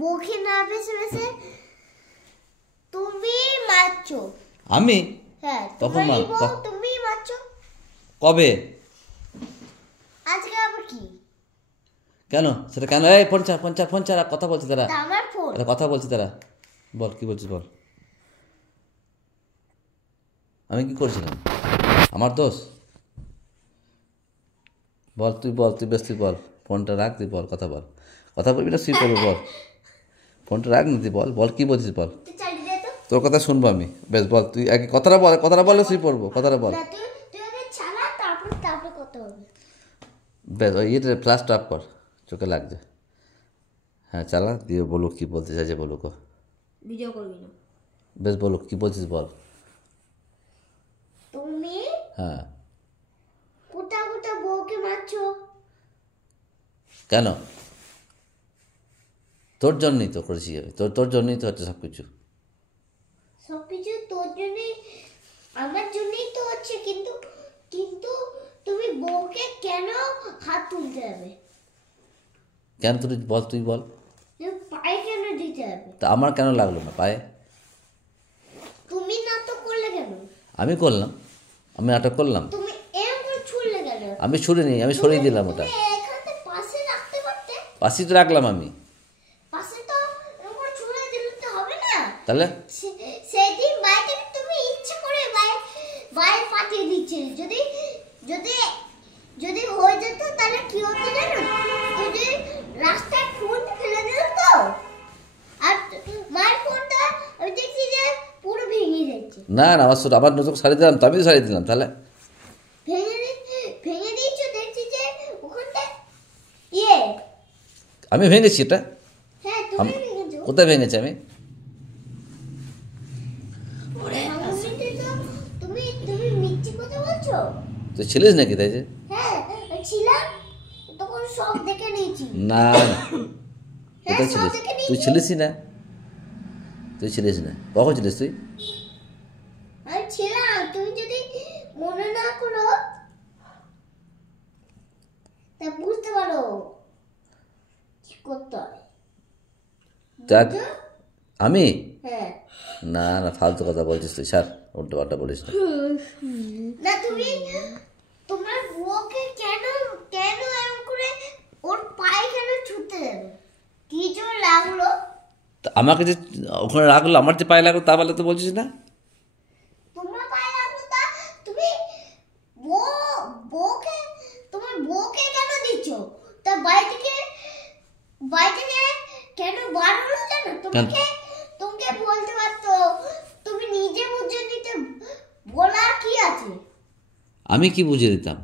বউকে না বেছে বেছে তুমি মারছো। আমি? হ্যাঁ, কখন তুমি মারছো। কবে? আজকে আবার কি? কেন সেটা কেন? এই ফোন ছাড়া কথা বলছি তারা। আমার ফোন। কথা বলছি তারা। বল কি বলছিস বল। আমি কি করছিলাম? আমার দোষ? বল তুই বেশ তুই বল। ফোনটা রাখ, তুই বল, কথা বল। কথা বলবি না শুয়ে পড়বো? বল, ফোনটা রাখ না, তুই বল কি বলছিস বল। তোর কথা শুনবো আমি। বেশ বল, তুই আগে কথাটা বলে শুয়ে পড়বো। কথাটা বল। বেশ ওই ফ্লাশটা অফ কর, চোখে লাগছে। হ্যাঁ চালা, দিয়ে বলুক কি বলতে চাইছে বলুক। ভিডিও করবি না। বেশ বলুক কি বলছিস বল। তুমি হ্যাঁ কোথা বউকে মারছো কেন? তোর জন্যই তো করেছি আমি, তোর জন্যই তো হচ্ছে সব কিছু। সবকিছু তোর জন্যই, আমার জন্যই তো হচ্ছে, কিন্তু কিন্তু তুমি বউকে কেন হাত তুলতে হবে? কেন তুই বল। পায়ে কেন দিতে হবে? তা আমার কেন লাগলো না পায়ে? তুমি না তো করলে কেন? আমি করলাম, আমি নাটক করলাম। তুমি এরকম করে ছুড়লে কেন? আমি ছুড়িনি, আমি সরিয়ে দিলাম ওটা। তুমি এখানে পাশে রাখতে পারতে। পাশেই তো রাখলাম আমি। পাশে তো এরকম করে ছুড়ে দিলে তো হবে না। তাহলে সেদিন বাইরে তুমি ইচ্ছে করে বাইরে পাঠিয়ে দিচ্ছিলে। যদি যদি যদি হয়ে যেত তাহলে কি হতো জানো? যদি রাস্তায় ফোন ফেলে দিল তো, আর মায়ের ফোনটা আমি দেখছি যে পুরো ভেঙে যাচ্ছে। না আবার নতুন শাড়ি দিলাম তো, আমি শাড়ি দিলাম। তাহলে ভেঙে দিয়েছো, দেখছি যে ওখানটা আমি ভেঙেছি এটা? হ্যাঁ তুমি ভেঙেছো। কোথায় ভেঙেছি আমি? তুমি তুমি মিথ্যে কথা বলছো। তুই ছিলিস নাকি তাই যে? হ্যাঁ ছিলাম, তখন সব দেখে নিয়েছি। না কোথায় ছিলিস? তুই ছিলিসই না, তুই ছিলিস না। কখন ছিলিস তুই? আমি ছিলাম, তুমি যদি মনে না করো তা বুঝতে পারো কি করতে হয়। যাক আমি? হ্যাঁ না ফালতু কথা বলছিস তুই, ছাড়, উল্টো পাল্টা বলিস না। না তুমি তোমার বউকে কেন কেন এরকম করে ওর পায়ে কেন ছুঁতে দেবে? কি জোর লাগলো? আমাকে যে ওখানে রাখলো, আমার যে পায়ে লাগলো তা বলে তো বলছিস না? তোমার পায়ে লাগলো তা তুমি বউকে তোমার বউকে কেন দিচ্ছ? তা বাড়ি থেকে কেন বার হলো জানো? তোমাকে বলতে পারতো, তুমি নিজে বুঝে নিতে, বলার কি আছে? আমি কি বুঝিয়ে দিতাম?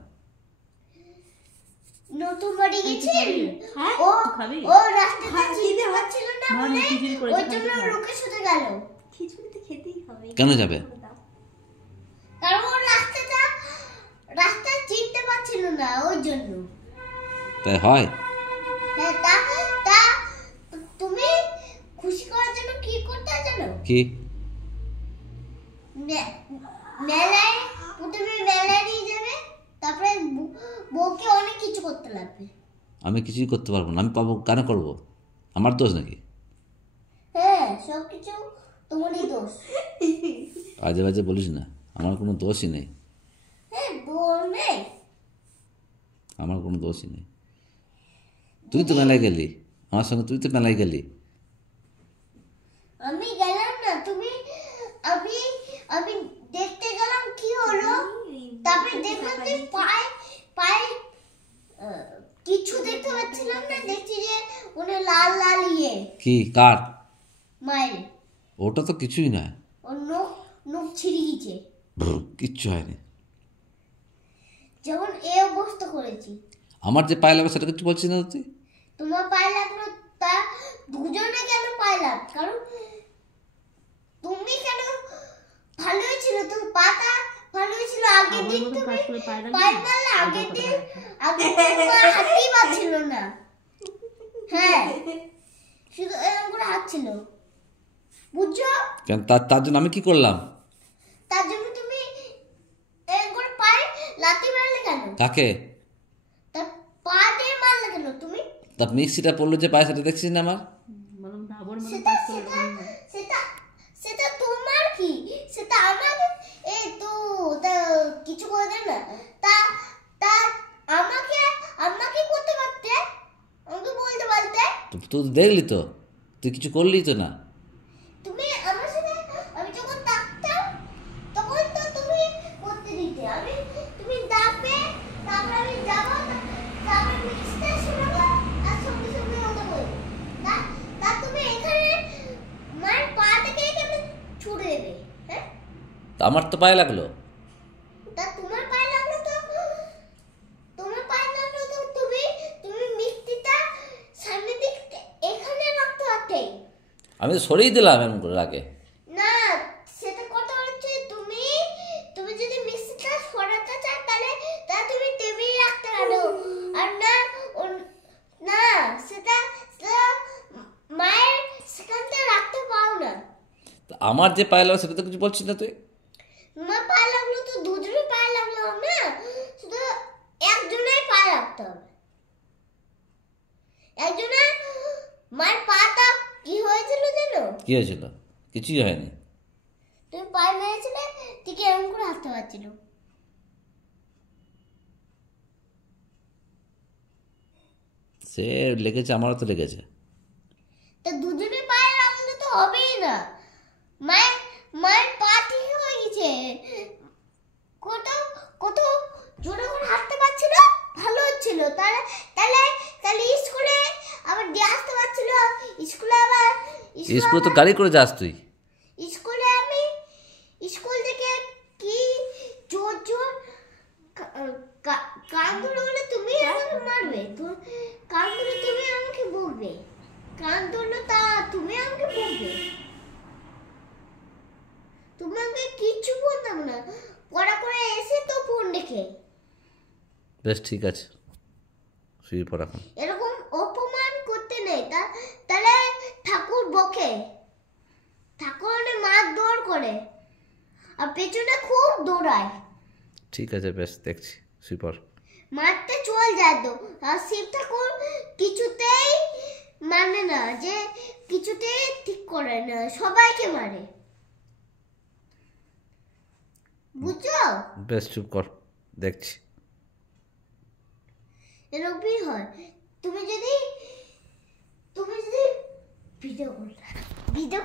নতুন বাড়ি গেছেন, ও রাস্তাটা চিনতে পারছিল না বলে ওই জন্য লোকের সাথে গেল। খিচুড়িতে খেতেই হবে। কেন যাবে? কারণ ও রাস্তা চিনতে পারছিল না ওই জন্য। তাই হয়? হ্যাঁ তা তুমি খুশি করার জন্য কি করতে হয় জানো? কি? মেলায় প্রথমে মেলায় নিয়ে যাবে, তারপরে বউকে অনেক কিছু করতে লাগবে। আমি কিছুই করতে পারবো না। আমি পাবো কেন করবো? আমার দোষ নাকি? হ্যাঁ সব কিছু তোমারই দোষ। বাজে বাজে বলিস না, আমার কোনো দোষই নেই। হ্যাঁ দোষ নেই, আমার কোনো দোষই নেই। তুই তো মেলায় গেলি আমার সঙ্গে, তুই তো মেলায় গেলি। আমি গেলাম না, আমি আমি দেখতে গেলাম কি হলো, তারপরে দেখলাম যে পায়ে কিছু দেখতে পাচ্ছিলাম না, দেখছি যে ওনে লাল লাল কি কার? মায়ের। ওটা তো কিছুই না, ওর নখ ছিঁড়ে গেছে। কিচ্ছু হয়নি। যেমন অবস্থা করেছি। আমার যে পায়ে লাগবে সেটা কিছু বলছিস না তুই? তোমার পায়ে লাগলো, তা দুজনে কেন পায়ে লাগ? কারণ তুমি কেন ভালোই ছিল, তুমি পাতা ভালোই ছিল, আগের দিন তুমি পায়ে মারলে, আগের দিন তোমার হাতই পাচ্ছিল না। হ্যাঁ শুধু এরকম করে হাত ছিল, বুঝছো? কেন তার জন্য আমি কি করলাম? তার জন্য তুমি এরকম করে পায়ে লাথি মারলে কেন? কাকে? তা পা দিয়ে মারলে কেন তুমি? তা মিক্সিটা পড়লো যে পায়ে, সেটা দেখছিস না আমার? সেটা সেটা সেটা সেটা তোমার কি, সেটা আমাকে এই তো কিছু করে দেন না, তা তা আমাকে আমাকে করতে পারতে, আমাকে বলতে পারতে। তুই দেখলি তো, তুই কিছু করলি তো না। তুমি আমার সাথে আমি যখন থাকতাম তখন তো তুমি করতে দিতে, আমি তুমি ডাকবে, তারপর আমি যাবো, তারপর মিক্সটা শোনাবো আর সঙ্গে সঙ্গে ওটা বলবো। তা তুমি এখানে মার পা থেকে এখানে ছুড়ে দেবে, হ্যাঁ? তা আমার তো পায়ে লাগলো। তা তোমার পায়ে লাগলো তো, তোমার পায়ে লাগলো তো তুমি তুমি মিষ্টিটা সামনের দিক এখানে রাখতে পারতে। আমি তো সরিয়ে দিলাম এমন করে আগে। না, সেটা কথা হচ্ছে তুমি তুমি যদি মিক্সিটা সরাতে চাও তাহলে তুমি টেবিলে রাখতে পারো, আর না না সেটা মায়ের সেখানটা রাখতে পারো না। তা আমার যে পায়ে লাগলো সেটা তো কিছু বলছিস না তুই। মা পায়ে লাগলো তো দুজনের পায়ে লাগলো না, শুধু একজনের পায়ে রাখতে হবে। একজনের মায়ের পাটা কি হয়েছিল জানো? কি হয়েছিল? কিছুই হয়নি। তুমি পায়ে মেরেছিলে, ঠিক এরকম করে হাঁটতে পারছিল। সে লেগেছে, আমারও তো লেগেছে। তা দুজনে পায়ে লাগলে তো হবেই না, মায়ের মায়ের পা ঠিক হয়ে গেছে, কত কত জোরে করে হাঁটতে পারছিল, ভালো হচ্ছিল। তাহলে তাহলে তাহলে স্কুলে আবার দিয়ে আসতে পারছিল, স্কুলে আবার স্কুলে তো গাড়ি করে যাস তুই। স্কুলে আমি স্কুল থেকে কি জোর জোর কান ধরে বলে তুমি আমাকে মারবে, কান ধরে তুমি আমাকে বকবে, কান ধরলো তা তুমি আমাকে বকবে। তুমি আমাকে কিচ্ছু বলতাম না, পড়া করে এসে তো ফোন দেখে। বেশ ঠিক আছে, শুয়ে পড় এখন। এরকম অপমান করতে নেই, তাহলে ঠাকুর বকে, ঠাকুর অনেক মার দৌড় করে আর পেছনে খুব দৌড়ায়। ঠিক আছে, বেশ দেখছি, শুয়ে পড়। মারতে চল যায় তো, আর শিব ঠাকুর কিছুতেই মানে না, যে কিছুতেই ঠিক করে না, সবাইকে মারে, বুঝছো? বেশ চুপ কর, দেখছি। এরকমই হয়। তুমি যদি ভিডিও